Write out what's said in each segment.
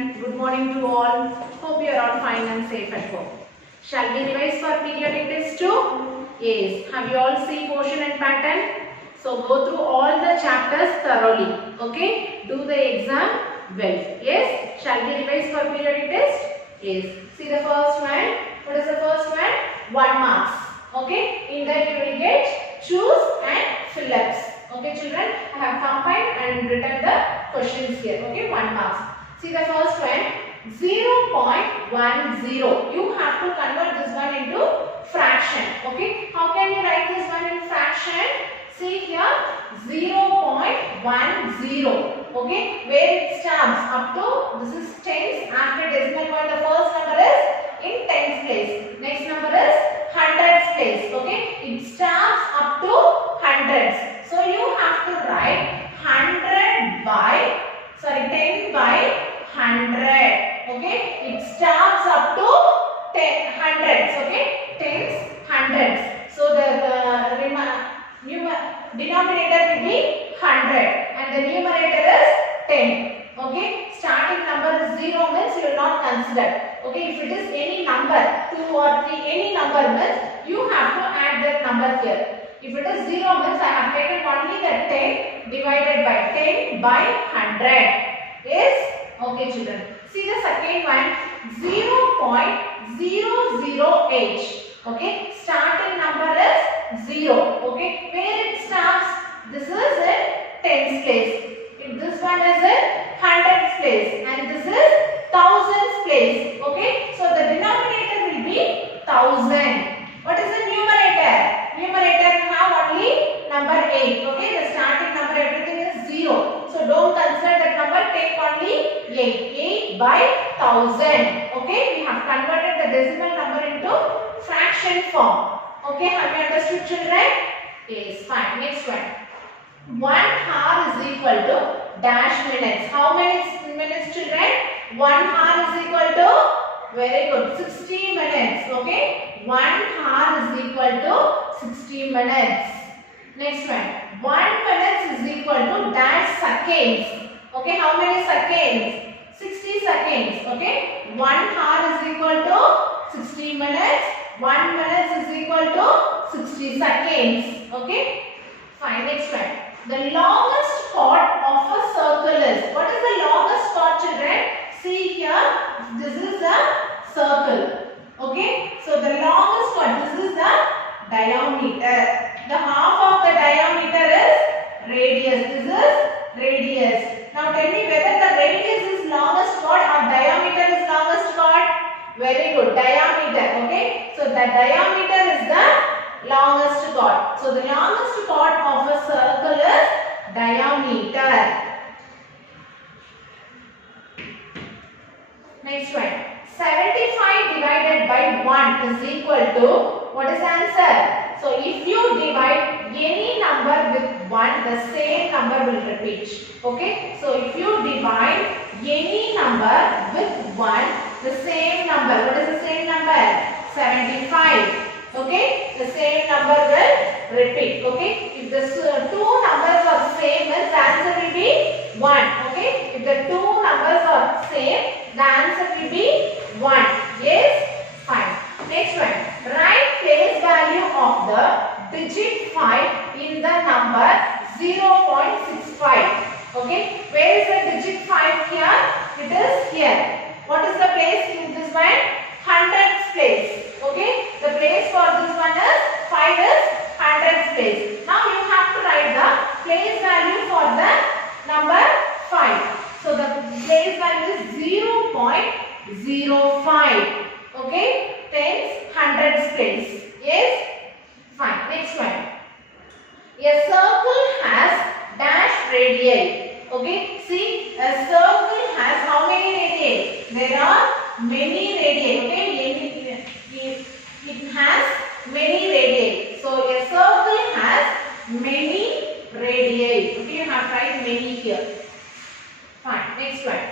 children, good morning to all. Hope you are all fine and safe at home. Shall we revise for periodic test 2? Yes. Have you all seen portion and pattern? So go through all the chapters thoroughly. Okay? Do the exam well. Yes? Shall we revise for periodic test? Yes. See the first one. What is the first one? 1 marks. Okay? In that you will get choose and fill-ups. Okay children? I have combined and written the questions here. Okay? 1 marks. See the first one. 0.10. You have to convert this one into fraction. Okay? How can you write this one in fraction? See here 0.10. Okay? Where it starts up to, this is tens. After decimal point, the first number is in tens place. Next number is hundreds place. Okay? It starts up to hundreds. So you have to write 10 by 100. Okay? It starts up to hundreds. Okay? Tens, hundreds. So the denominator will be 100 and the numerator is 10. Okay? Starting number is 0 means you will not consider. Okay? If it is any number, 2 or 3, any number means you have to add that number here. If it is 0 means I have taken only the 10 divided by 10 by 100. Yes? Okay children. See the second one 0.008. Okay? Starting number is 0. Okay? Where it starts? This is in tens place. This one is in hundreds place and this is thousands place. Okay? So the denominator will be 1000. What is the numerator? Numerator you have only number 8. Okay? The starting number everything is 0. So don't consider that number, take only 8. 8 by 1000. Okay? We have converted the decimal number into fraction form. Okay? Have you understood children? Yes, fine. Next one. 1 hour is equal to dash minutes. How many minutes children? 1 hour is equal to, very good, 60 minutes. Okay? 1 hour is equal to 60 minutes. Next one. 1 minute is equal to dash seconds. Okay? How many seconds? 60 seconds. Okay? 1 hour is equal to 60 minutes. 1 minute is equal to 60 seconds. Okay? Fine. Next one. The longest chord of a circle is. What is the longest chord children? See here. This is a circle. Okay. So the longest chord. This is the diameter. The half of the diameter is radius. This is radius. Now tell me whether the radius is longest chord or diameter is longest chord. Very good. Diameter. Okay. So the diameter is the longest chord. So the longest chord of a circle is diameter. Next one. 75 divided by 1 is equal to, what is the answer? So if you divide any number with 1, the same number will repeat. Okay? So if you divide any number with 1, the same number, what is the same number? 75. Okay? The same number will repeat. Okay? If the two numbers are same, then the answer will be 1. Okay? If the two numbers are same, the answer will be 1. Yes? Fine. Next one. Write place value of the digit 5 in the number 0.65. Okay? Where is the digit 5 here? It is here. What is the place in this one? Hundreds place. Okay? The place for this one is 5 is hundreds place. Now you have to write the place value for the number 5. So the place value is 0.05. Okay? Tens, hundreds place. Yes? Fine. Next one. A circle has dash radii. Okay? See, a circle has how many radii? There are many radii. Okay? It has many radii. So a circle has many radii. Okay? You have tried many here. Fine. Next one.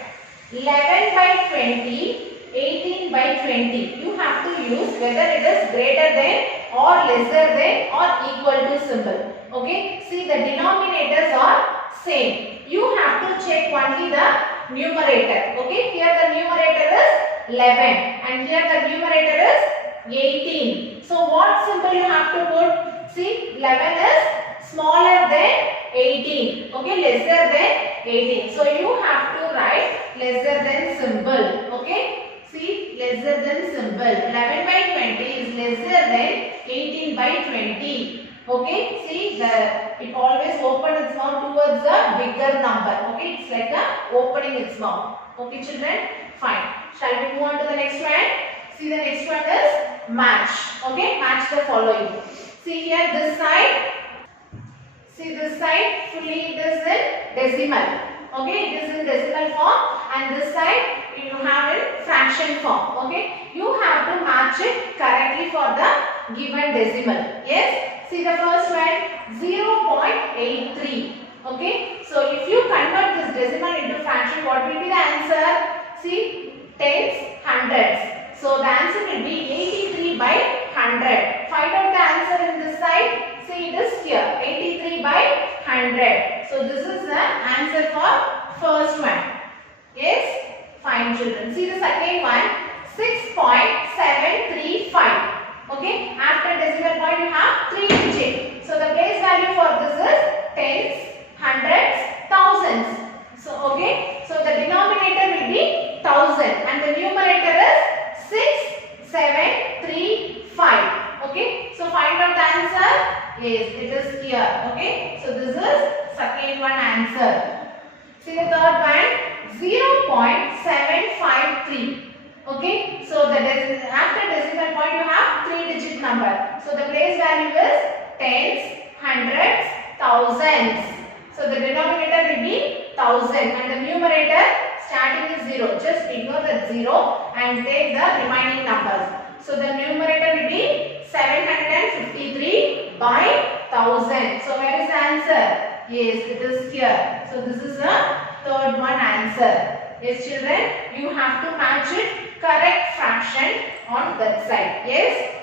11 by 20. 18 by 20. You have to use whether it is greater than or lesser than or equal to symbol. Okay. See, the denominators are same. You have to check only the numerator. Okay, here the numerator is 11 and here the numerator is 18. So what symbol you have to put? See, 11 is smaller than 18. Okay, lesser than 18. So you have to write lesser than symbol. Okay, see, lesser than symbol. 11 by 20 is lesser than 18 by 20. Okay, see, it always open its mouth towards a bigger number. Okay, it's like a opening its mouth. Okay, children, fine. Shall we move on to the next one? See, the next one is match. Okay, match the following. See here, this side. See, this side fully it is in decimal. Okay, it is in decimal form, and this side you have in fraction form. Okay, you have to match it correctly for the given decimal. Yes. See the first one, 0.83. Okay, so if you convert this decimal into fraction, what will be the answer? See, tens, hundreds. So the answer will be 83 by 100. Find out the answer in this side. See, it is here, 83 by 100. So this is the answer for first one. Yes, fine children. See the second one, 6.735. Okay, after decimal point you have 3 digits. So the place value for this is tens, hundreds, thousands. So okay, so the denominator will be 1000 and the numerator is 6735. Okay, so find out the answer. Yes, it is here. Okay, so this is second one answer. See the third one, 0.753. Okay, so after decimal point you have 3-digit number. So the place value is tens, hundreds, thousands. So the denominator will be 1000 and the numerator starting is 0. Just ignore that 0 and take the remaining numbers. So the numerator will be 753 by 1000. So where is the answer? Yes, it is here. So this is the third one answer. Yes children, you have to match it correct fraction on that side. Yes,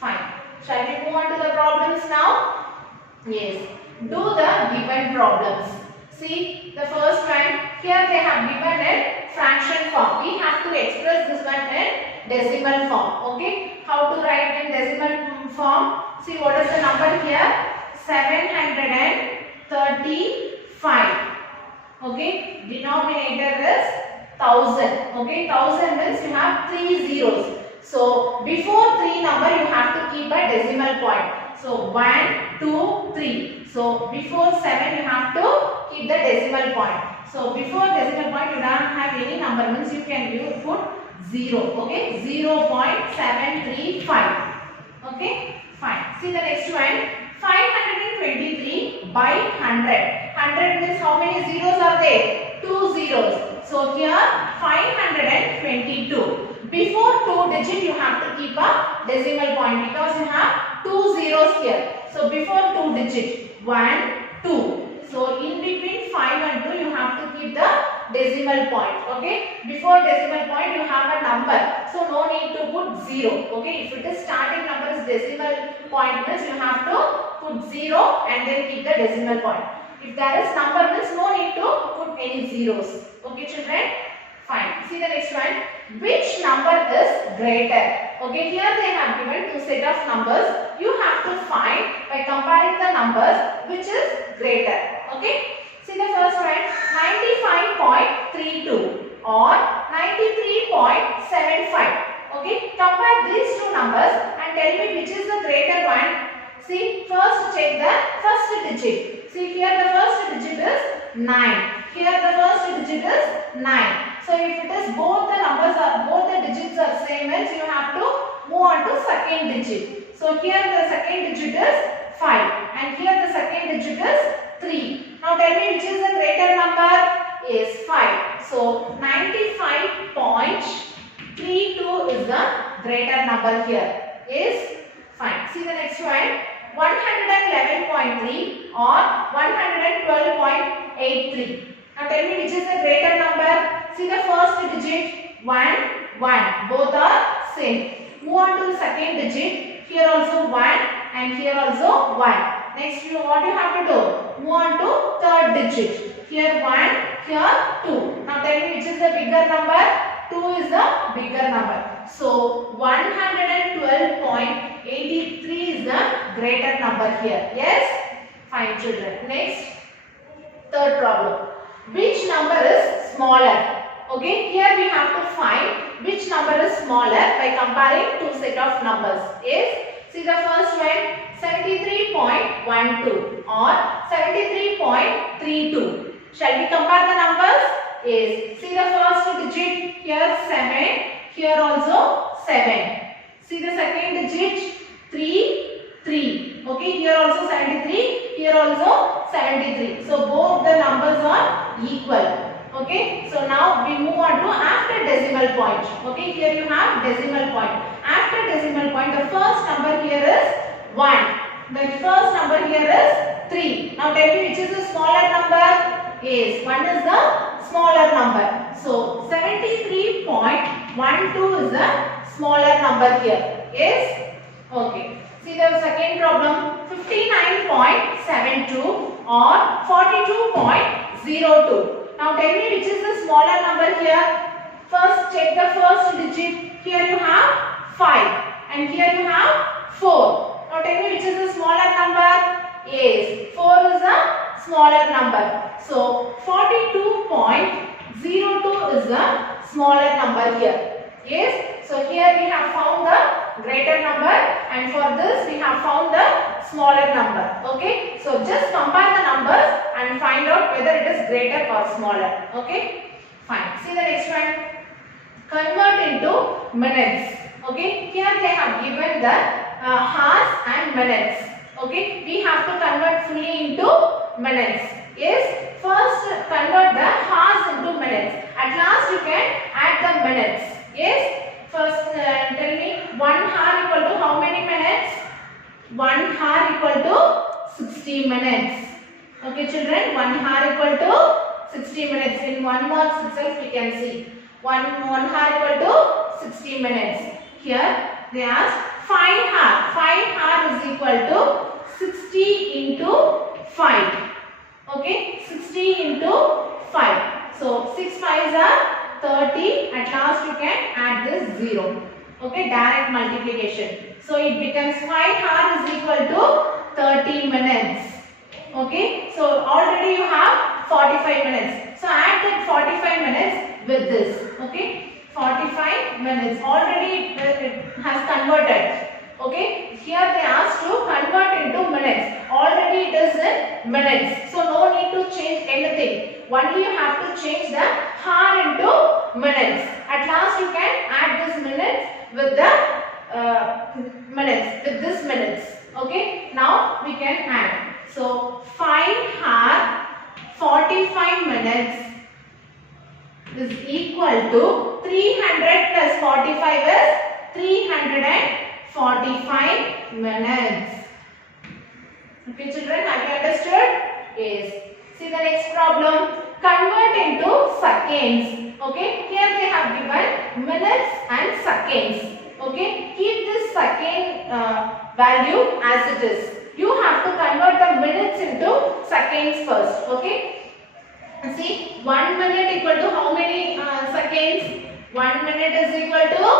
fine. Shall we move on to the problems now? Yes, do the given problems. See the first one, here they have given in fraction form. We have to express this one in decimal form. Okay, how to write in decimal form? See what is the number here? 735. Okay, denominator is 1000. Okay, 1000 means you have 3 zeros. So before 3 number you have to keep a decimal point. So 1, 2, 3. So before 7 you have to keep the decimal point. So before decimal point you don't have any number means you can put 0. Okay, 0.735. Okay, fine. See the next one. 523 by 100. 100 means how many zeros are there? 2 zeros. So here 522. Before 2 digit you have to keep a decimal point because you have 2 zeros here. So before 2 digit 1, 2. So in between 5 and 2 you have to keep the decimal point. Okay. Before decimal point you have a number. So no need to put 0. Okay. If it is starting number is decimal point means you have to put 0 and then keep the decimal point. If there is number means no need to put any zeros. Okay children? Fine. See the next one. Which number is greater? Okay, here they have given 2 set of numbers. You have to find by comparing the numbers which is greater. Okay. See the first one, 95.32 or 93.75. Okay, compare these two numbers and tell me which is the greater one. See, first check the first digit. See here the first digit is 9. Here the first digit is 9. So if it is both the digits are same means you have to move on to second digit. So here the second digit is 5 and here the second digit is 3. Now tell me which is the greater number? Yes, 5. So 95.32 is the greater number here. Yes, fine. See the next one. 111.3 or 112.83. Now tell me which is the greater number? See the first digit 1, 1. Both are same. Move on to the second digit. Here also 1 and here also 1. Next what you have to do? Move on to third digit. Here 1, here 2. Now tell me which is the bigger number? 2 is the bigger number. So 112.83 is the greater number here. Yes? Fine children. Next, third problem. Which number is smaller? Okay, here we have to find which number is smaller by comparing two set of numbers. Yes? See the first one, 73.12 or 73.32. Shall we compare the numbers? Yes. See the first digit, here 7, here also 7. See the second digit, 3. Okay, here also 73, here also 73. So both the numbers are equal. Okay, so now we move on to after decimal point. Okay, here you have decimal point. After decimal point, the first number here is 1. The first number here is 3. Now tell me which is the smaller number? Yes, 1 is the smaller number. So 73.12 is the smaller number here. Yes? Okay. See the second problem, 59.72 or 42.02. Now tell me which is the smaller number here. First check the first digit. Here you have 5 and here you have 4. Now tell me which is the smaller number. Yes, 4 is the smaller number. So 42.02 is the smaller number here. Yes. So here we have found the greater number and for this we have found the smaller number. Okay. So just compare the numbers and find out whether it is greater or smaller. Okay. Fine. See the next one. Convert into minutes. Okay. Here they have given the hours and minutes. Okay. We have to convert fully into minutes. Yes. First convert the hours into minutes. At last you can add the minutes. Yes. First tell me 1 hour equal to how many minutes? 1 hour equal to 60 minutes. Okay children, 1 hour equal to 60 minutes. In 1 marks itself we can see. 1 hour equal to 60 minutes. Here they ask 5 hour. 5 hour is equal to 60 into 5. Okay, 60 into 5. So 6 5s are 30. At last you can add this 0. Okay, direct multiplication. So it becomes 5 hour is equal to 30 minutes. Okay, so already you have 45 minutes. So add that 45 minutes with this. Okay, 45 minutes. Already it has converted. Okay, here they ask to convert into minutes. Already it is in minutes. So no need to change anything. Only you have to change the hour into minutes. At last you can add this minutes with the this minutes. Okay, now we can add. So 5 hour 45 minutes is equal to 300 plus 45 is 345 minutes. Okay children, have you understood? Yes. See the next problem. Convert into seconds. Okay, here they have given minutes and seconds. Okay, keep this second value as it is. You have to convert the minutes into seconds first. Okay, see 1 minute equal to how many seconds? 1 minute is equal to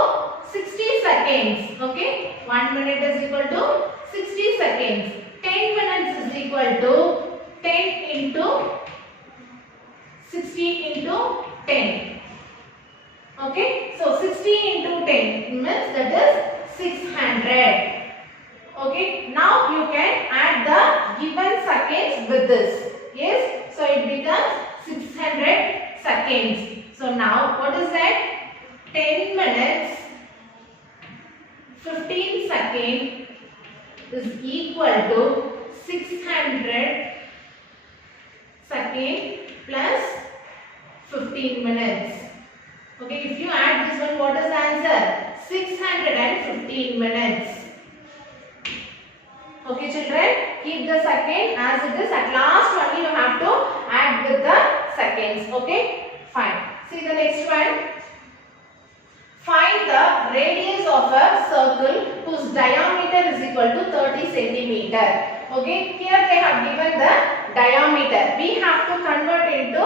60 seconds. Okay, 1 minute is equal to 60 seconds. 10 minutes is equal to 10 into 60 into 10. Okay, so 60 into 10 means that is 600. Okay, now you can add the given seconds with this. Yes, so it becomes 600 seconds. So now what is that? 10 minutes 15 seconds is equal to 600 seconds plus 15 minutes. Okay, if you add this one, what is the answer? 615 minutes. Okay children, keep the second as it is. At last only you have to add with the seconds. Okay, fine. See the next one. Find the radius of a circle whose diameter is equal to 30 centimeter. Okay, here they have given the diameter. We have to convert into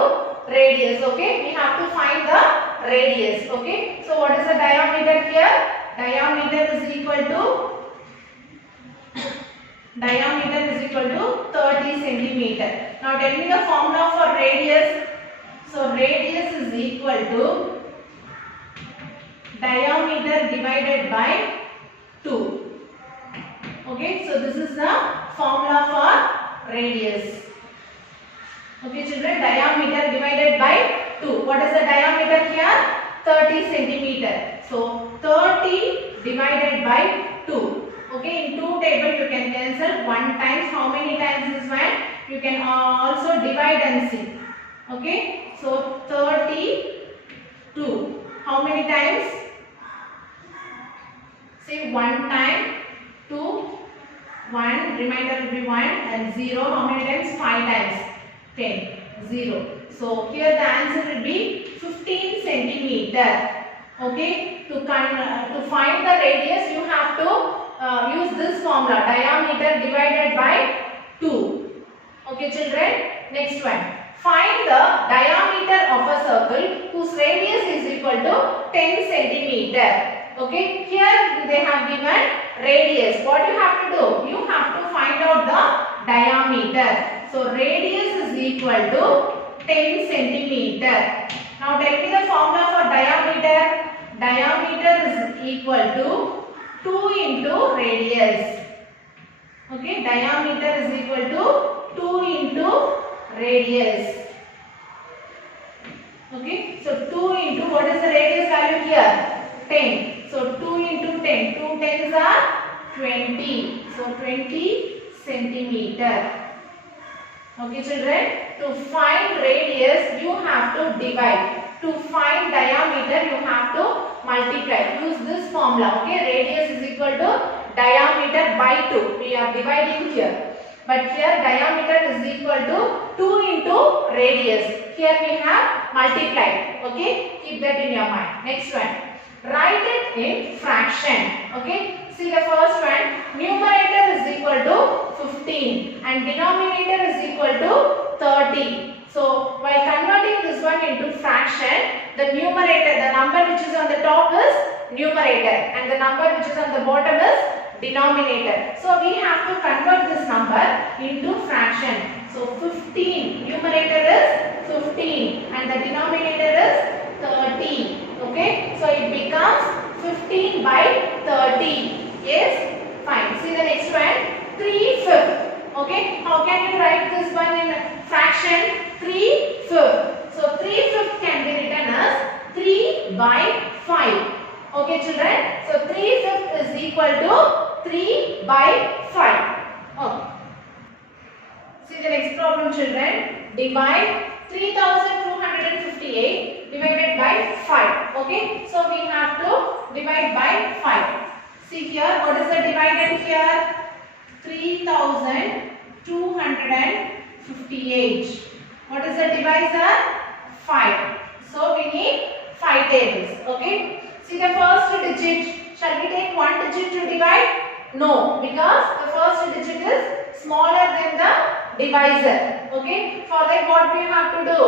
radius. Okay, we have to find the radius. Okay, so what is the diameter here? Diameter is equal to 30 centimeter. Now tell me the formula for radius. So radius is equal to diameter divided by 2. Okay, so this is the formula for radius. Okay children, diameter divided by 2. What is the diameter here? 30 centimeter. So 30 divided by 2. Okay, in 2 table you can cancel 1 times. How many times is 1? You can also divide and see. Okay, so 32. How many times? Say 1 time, 2, 1, remainder will be 1 and 0. How many times? 5 times. 10, 0. So here the answer will be 15 centimeter. Okay, to find the radius you have to use this formula, diameter divided by 2. Okay children, next one. Find the diameter of a circle whose radius is equal to 10 centimeter. Okay, here they have given radius. What you have to do? You have to find out the diameter. So radius is equal to 10 centimeter. Now tell me the formula for diameter. Diameter is equal to 2 into radius. Okay, diameter is equal to 2 into radius. Okay, so 2 into, what is the radius value here? 10. So 2 into 10. 2 tens are 20. So 20 centimeter. Okay children, to find radius you have to divide. To find diameter you have to multiply. Use this formula. Okay, radius is equal to diameter by 2. We are dividing here. But here diameter is equal to 2 into radius. Here we have multiplied. Okay, keep that in your mind. Next one. Write it in fraction. Okay, see the first one. Numerator is equal to 15 and denominator is equal to 30. So while converting this one into fraction, the numerator, the number which is on the top is numerator and the number which is on the bottom is denominator. So we have to convert this number into fraction. So 15, numerator is 15 and the denominator is 30. Okay, so it becomes 15 by 30. Yes, fine. See the next one, 3/5. Okay, how can you write this one in fraction? 3/5. So 3/5 can be written as 3 by 5. Okay children, so 3/5 is equal to 3 by 5. Okay. See the next problem children. Divide 3258 divided by 5. Okay, so we have to divide by 5. See here, what is the dividend here? 3258. What is the divisor? 5. So we need 5 tables. Okay, see the first digit. Shall we take one digit to divide? No, because the first digit is smaller than the divisor. Okay, for that what we have to do?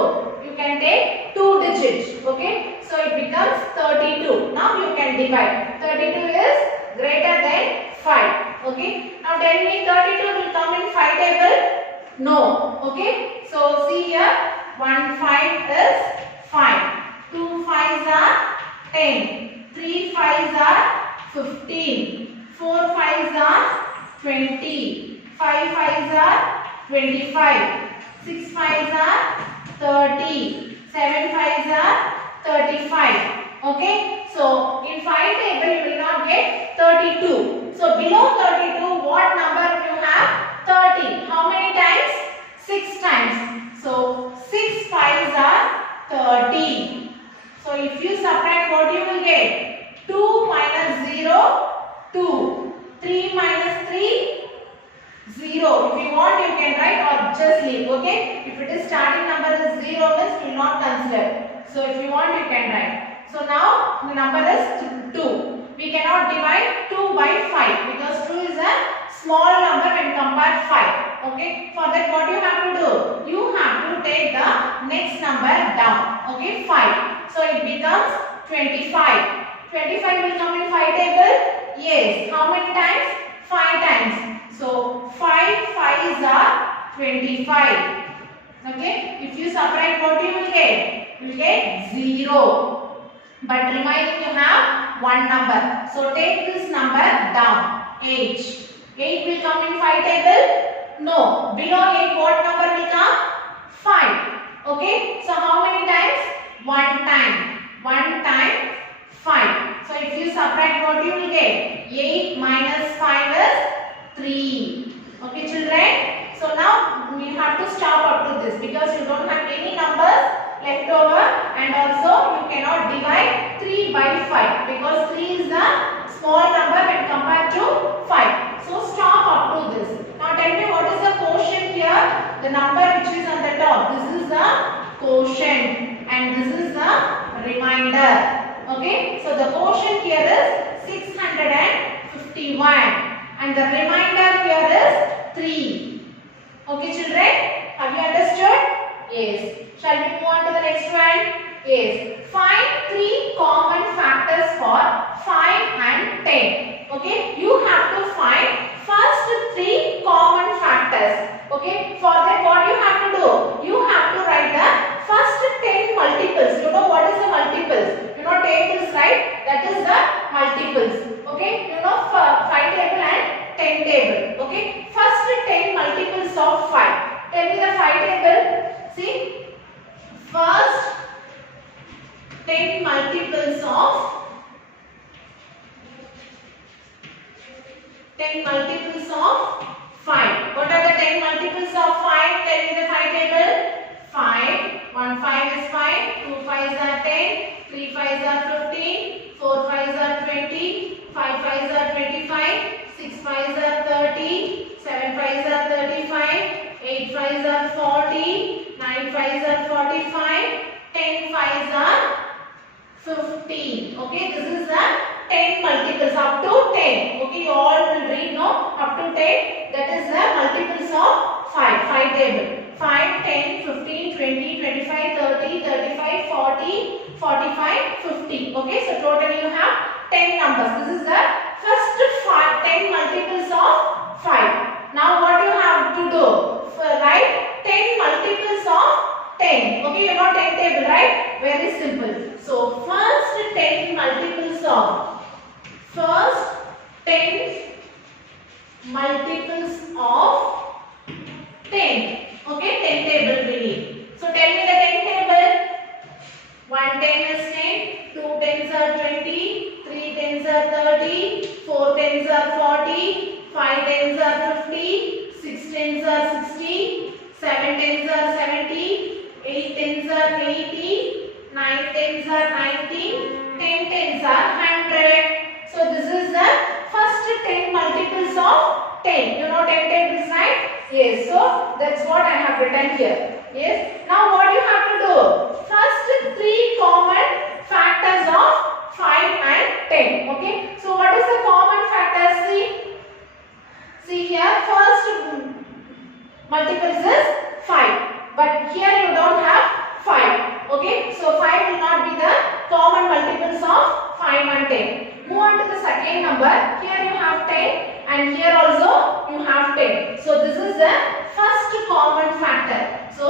You can take 2 digits. Okay, so it becomes 32. Now you can divide. 32 is greater than 5. Okay, now tell me 32 will come in 5 table? No. Okay, so see here, 1 5 is 5. 2 5s are 10. 3 5s are 15. 4 5s are 20. 5 5s are 25. 6 5s are 30. 7 5s are 35. Okay, so in 5 table you will not get 32. So below 32 what number you have? 30. How many times? 6 times. So 6 5s are 30. So if you subtract, what you will get? 2 minus 0, 2. 3 minus 3, 0. If you want you can write or just leave. Okay, if it is starting number is 0 means you will not consider. So if you want you can write. So now the number is 2. We cannot divide 2 by 5 because 2 is a small number when compared 5. Okay, for that what you have to do? You have to take the next number down. Okay, 5. So it becomes 25. 25 will come in 5 table? Yes. How many times? 5 times. So 5 5s are 25. Okay, if you subtract, what you will get? You will get 0. But remaining you have one number. So take this number down. 8. 8 will come in 5 table? No. Below 8 what number will come? 5. Okay. So how many times? 1 time. 1 time 5. So if you subtract, what you will get? 8 minus 5 is 3. Okay children. So now we have to stop up to this because you don't have any numbers left over, and also you cannot divide 3 by 5 because 3 is the small number when compared to 5. So stop up to this. Now tell me, what is the quotient here? The number which is on the top. This is the quotient and this is the remainder. Okay. So the quotient here is 651 and the remainder here is 3. Okay children, have you understood? Yes. Shall we move on to the next one? Yes. Find 3 common factors for 5 and 10. Okay. You have to find first 3 common factors. Okay. For that what you have to do? You have to write the first 10 multiples. You know what is the multiples? You know tables, right? That is the multiples. Okay. You know 5 table and 10 table. Okay. First 10 multiples of 5. Tell me the 5 table. See. First 10 multiples of 5. What are the 10 multiples of 5? Tell me the 5 table. 5. 1 5 is 5. 2 5s are 10. 3 5s are 15. 4 5s are 20. 5 5s are 25. 6 5s are 30. 7 5s are 35. 8 5s are 40. 9 5s are 45. 10 5s are 50. Okay, this is the 10 multiples up to 10. Okay, you all will read no up to 10. That is the multiples of 5 table. 5, 10, 15, 20, 25, 30, 35, 40, 45, 50. Okay, so totally you have 10 numbers. This is the first 10 multiples of 5. Now what you have to do? Write 10 multiples of 10. Okay, you know 10 table, right? Very simple. So first 10 multiples of 10. Okay, 10 table really. So tell me the 10 table. 1 10 is 10, 2 10s are 20, 3 10s are 30, 4 10s are 40, 5 10s are 50, 6 10s are 60, 7 10s are 70, 8 10s are 80, 9 10s are 90, 10 10s are 100. So this is the first 10 multiples of 10. You know 10 tables, right? Yes. So that's what I have written here. Yes. Now what you have to do? First 3 common factors of 5 and 10. Okay. So what is the common factors? See here. First multiples is 5. But here you don't have 5. Okay. So 5 will not be the common multiples of 5 and 10. Move on to the second number. Here you have 10 and here also you have 10. So this is the first common factor. So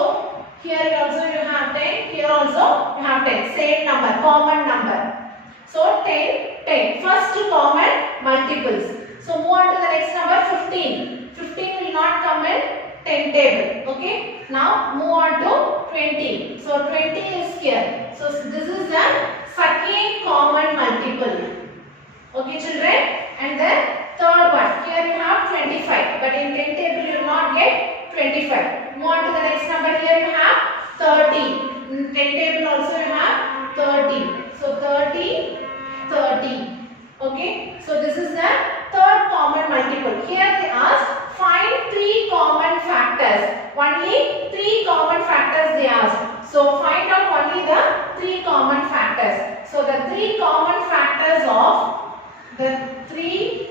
here also you have 10, here also you have 10. Same number, common number. So 10. First common multiples. So move on to the next number 15. 15 will not come in 10 table. Okay. Now move on to 20. So 20 is here. So this is the second common multiple. Okay children. And then third one. Here you have 25. But in 10 table you will not get 25. Move on to the next number. Here you have 30. In 10 table also you have 30. So 30. Okay. So this is the third common multiple. Here they ask find 3 common factors. Only 3 common factors they ask. So find out only the 3 common factors. So the 3 common factors of the 3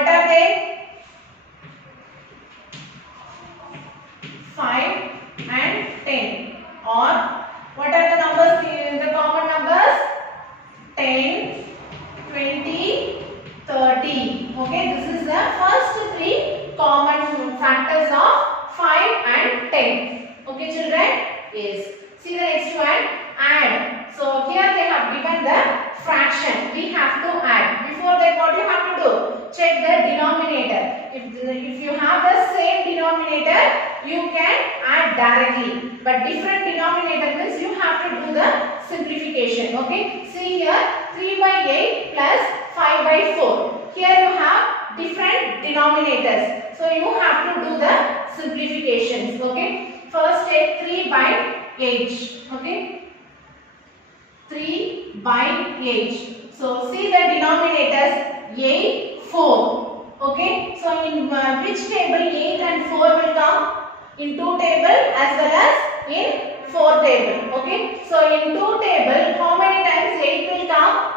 What are they? 5 and 10. Or what are the numbers? The common numbers? 10, 20, 30. Okay, this is the first three common factors of 5 and 10. Okay, children? Yes. See the next one. Add. So here they have given the fraction. We have to add. Before that, what you have to do? Check the denominator. If you have the same denominator, you can add directly. But different denominator means you have to do the simplification. Okay. See here, 3 by 8 plus 5 by 4. Here you have different denominators. So you have to do the simplifications. Okay. First take 3 by 8. Okay. 3 by 8. So see the denominators 8, 4. Okay. So in which table 8 and 4 will come? In 2 table as well as in 4 table. Okay. So in 2 table how many times 8 will come?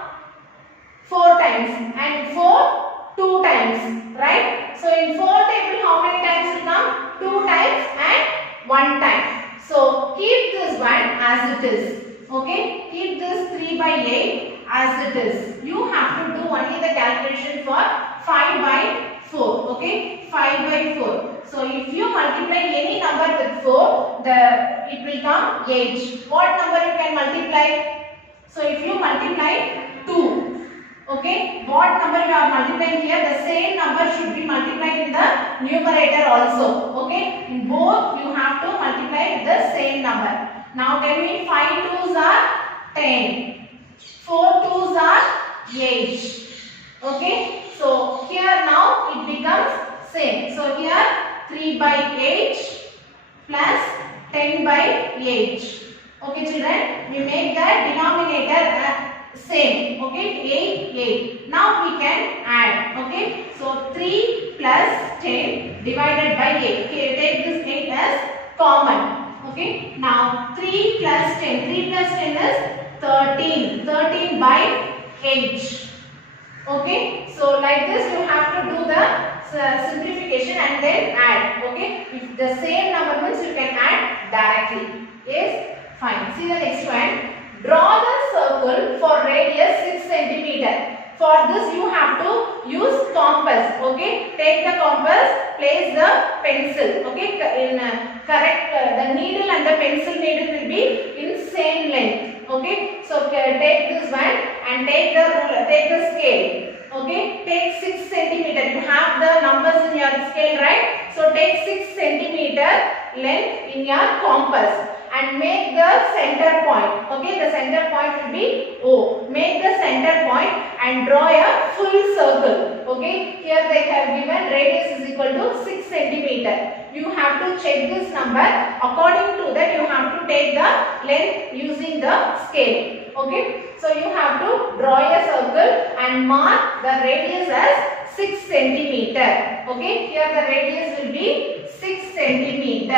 4 times. And 4 2 times. Right. So in 4 table how many times will come? 2 times and 1 time. So keep this one as it is. Okay, keep this 3 by 8 as it is. You have to do only the calculation for 5 by 4. Okay, 5 by 4. So if you multiply any number with 4, it will come 8. What number you can multiply? So if you multiply 2, okay, what number you are multiplying here? The same number should be multiplied in the numerator also. Okay, in both you have to multiply the same number. Now tell me 5 2s are 10, 4 2s are 8. Okay, so here now it becomes same. So here 3 by 8 plus 10 by 8. Okay children, we make the denominator same. Okay, 8, 8. Now we can add. Okay, so 3 plus 10 divided by 8. Okay, take this 8 as common. Okay, now 3 plus 10. 3 plus 10 is 13. 13 by 8. Okay, so like this you have to do the simplification and then add. Okay, if the same number means you can add directly. Yes, fine. See the next one. Draw the circle for radius 6 cm. For this you have to use compass. Okay, take the compass, place the pencil. Okay, in correct the needle and the pencil needle will be in same length. Okay, so take this one and take the ruler, take the scale. Okay, take 6 cm. You have the numbers in your scale, right? So take 6 cm length in your compass and make the center point. Okay, the center point will be O. Make the center point and draw a full circle. Okay, here they have given radius is equal to 6 cm. You have to check this number. According to that, you have to take the length using the scale. Okay, so you have to draw a circle and mark the radius as 6 cm. Okay, here the radius will be 6 cm.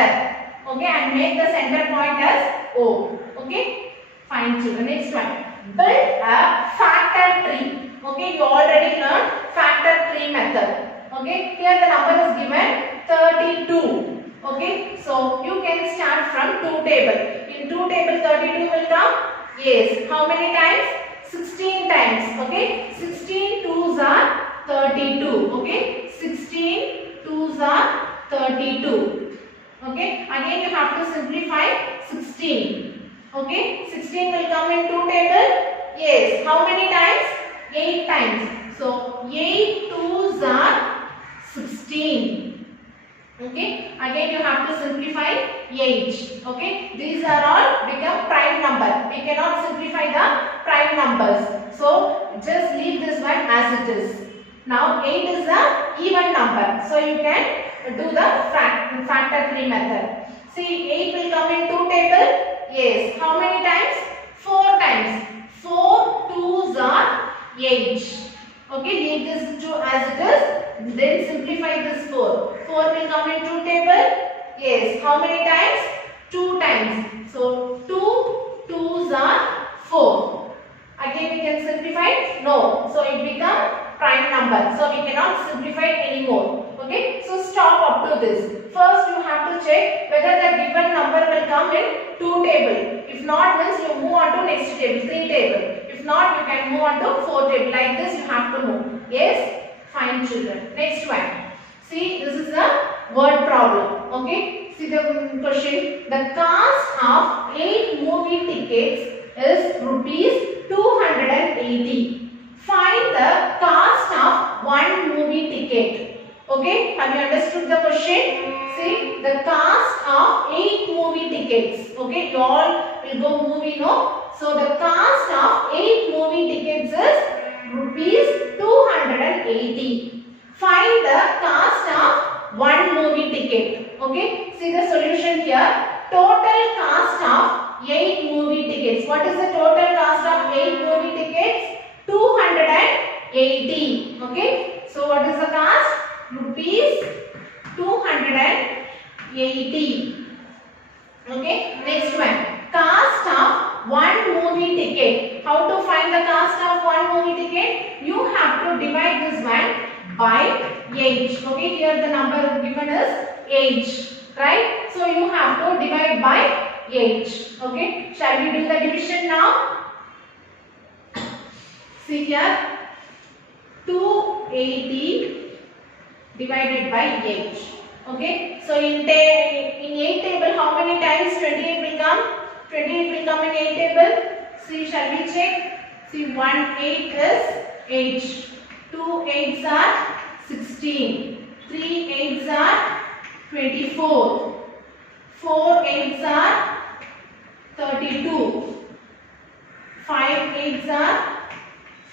Okay, and make the center point as O. Okay, fine children. Next one. Build a factor tree. Okay, you already learned factor tree method. Okay, here the number is given 32. Okay, so you can start from 2 table. In 2 table 32 will come. Yes, how many times? 16 times. Okay, 16 2s are 32. Okay, 16 2s are 32. Okay, again you have to simplify 16. Okay, 16 will come in 2 table. Yes, how many times? 8 times. So 8 2s are 16. Okay, again you have to simplify 8. Okay, these are all become prime number. We cannot simplify the prime numbers. So just leave this one as it is. Now 8 is the even number. So you can do the factor tree method. See, 8 will come in 2 table. Yes, how many times? 4 times. 4 2s are 8. Okay, leave this 2 as it is. Then simplify this 4. 4 will come in 2 table. Yes, how many times? 2 times. So 2 2s are 4. Again we can simplify? No. So it becomes prime number. So we can cannot simplify anymore. Okay, so stop up to this. First you have to check whether the given number will come in 2 table. If not, means you move on to next table, 3 table. If not, you can move on to 4 table. Like this you have to move. Yes, fine children. Next one. See, this is a word problem. Okay, see the question. The cost of 8 movie tickets is rupees 280. Find the cost of 1 movie ticket. Okay, have you understood the question? See, the cost of 8 movie tickets. Okay, you all will go movie, no? So the cost of 8 movie tickets is rupees 280. Find the cost of 1 movie ticket. Okay, see the solution here. Total cost of 8 movie tickets. What is the total cost of 8 movie tickets? 280. Okay, so what is the cost? Rupees 280. Okay, next one. Cost of 1 movie ticket. How to find the cost of 1 movie ticket? You have to divide this one by age. Okay, here the number given is age, right? So you have to divide by age. Okay, shall we do the division now? See here, 280 divided by age. Okay, so in 8 table, how many times 28 will come? 28 will come in 8 table. See, shall we check? See, 1 8 is age. 2 8s are 16. 3 8s are 24. 4 8s are 32. 5 8s are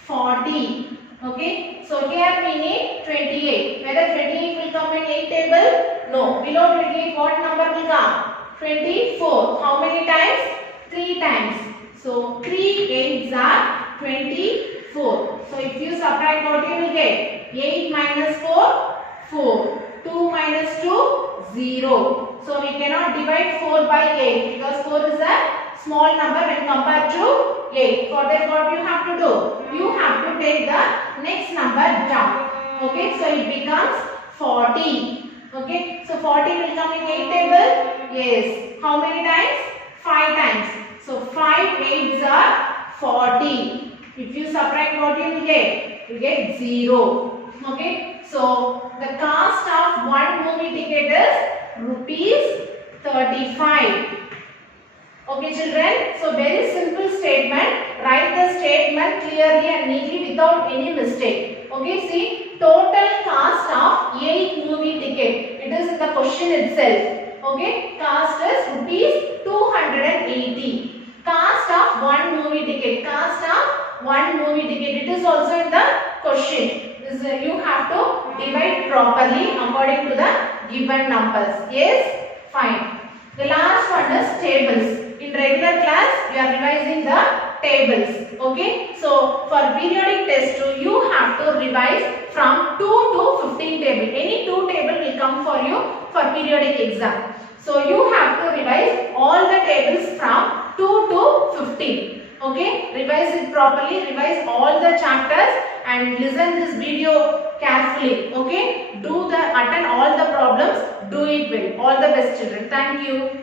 40. Okay, so here we need 28. Whether 28 will come in 8 table? No. Below 28, what number will come? 24. How many times? 3 times. So 3 8s are 24. So if you subtract, what you will get? 8 minus 4, 4. 2 minus 2, 0. So we cannot divide 4 by 8 because 4 is a small number when compared to 8. For that, what you have to do? You have to take the next number down. Okay, so it becomes 40. Okay, so 40 will come in 8 table. Yes. How many times? 5 times. So 5 8s are 40. If you subtract, what you will get? You get 0. Okay, so the cost of 1 movie ticket is rupees 35. Okay children, so very simple statement. Write the statement clearly and neatly without any mistake. Okay, see, total cost of 8 movie ticket. It is in the question itself. Okay, cost is rupees 280. Cost of 1 movie ticket. Cost of 1 movie ticket. It is also in the question. You have to divide properly according to the given numbers. Yes, fine. The last one is tables. In regular class, we are revising the tables. Okay. So, for periodic test 2, you have to revise from 2 to 15 table. Any 2 table will come for you for periodic exam. So, you have to revise all the tables from 2 to 15. Okay. Revise it properly. Revise all the chapters and listen this video carefully. Okay. Attend all the problems. Do it well. All the best children. Thank you.